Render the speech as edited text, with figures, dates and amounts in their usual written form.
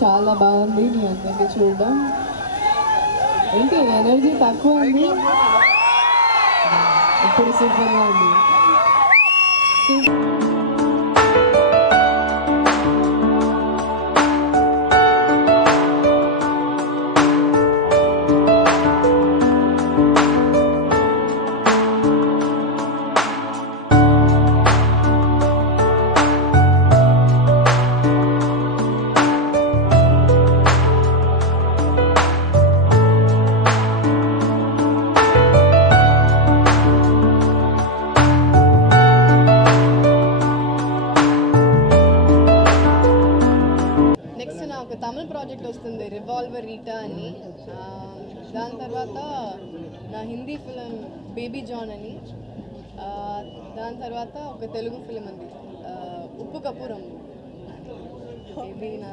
చాలా బాగుంది మీ అందరికీ చూడడం. ఏంటి ఎనర్జీ తక్కువ ఉంది, ఇప్పుడు సూపర్గా ఉంది. ఒక తమిళ ప్రాజెక్ట్ వస్తుంది రివాల్వర్ రీటా అని. దాని తర్వాత నా హిందీ ఫిలిం బేబీ జాన్ అని. దాని తర్వాత ఒక తెలుగు ఫిలిం ఉంది ఉప్పు కపూరం. బేబీ నా